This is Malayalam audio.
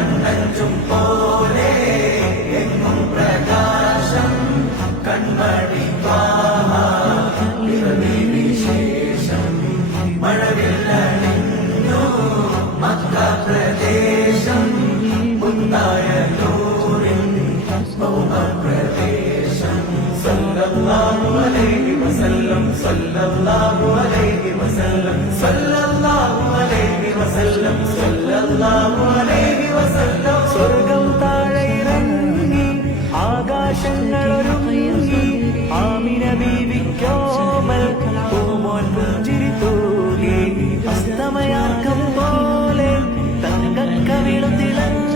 കണ്ണഞ്ചും പോലെ എങ്ങും പ്രകാശം കൺമണി വിശേഷം മഴവില്ലണിഞ്ഞു മക്ക പ്രദേശം മുന്തായ നൂറിൻ ഭൗമപ്രദേശം സല്ലല്ലാഹു അലൈഹി വസല്ലം സല്ലല്ലാഹു അലൈഹി വസല്ലം സല്ലല്ലാഹു അലൈഹി വസല്ലം സല്ലല്ലാഹു അലൈഹി വസല്ലം സ്വർഗം താഴെ ഇറങ്ങി ആകാശങ്ങളൊരുങ്ങി ആമിന ബീവിക്കോമൽ പൂമോൻ പുഞ്ചിരി തൂകി അസ്തമയാക്കം പോലെ തങ്കക്കവിളും തിളങ്ങി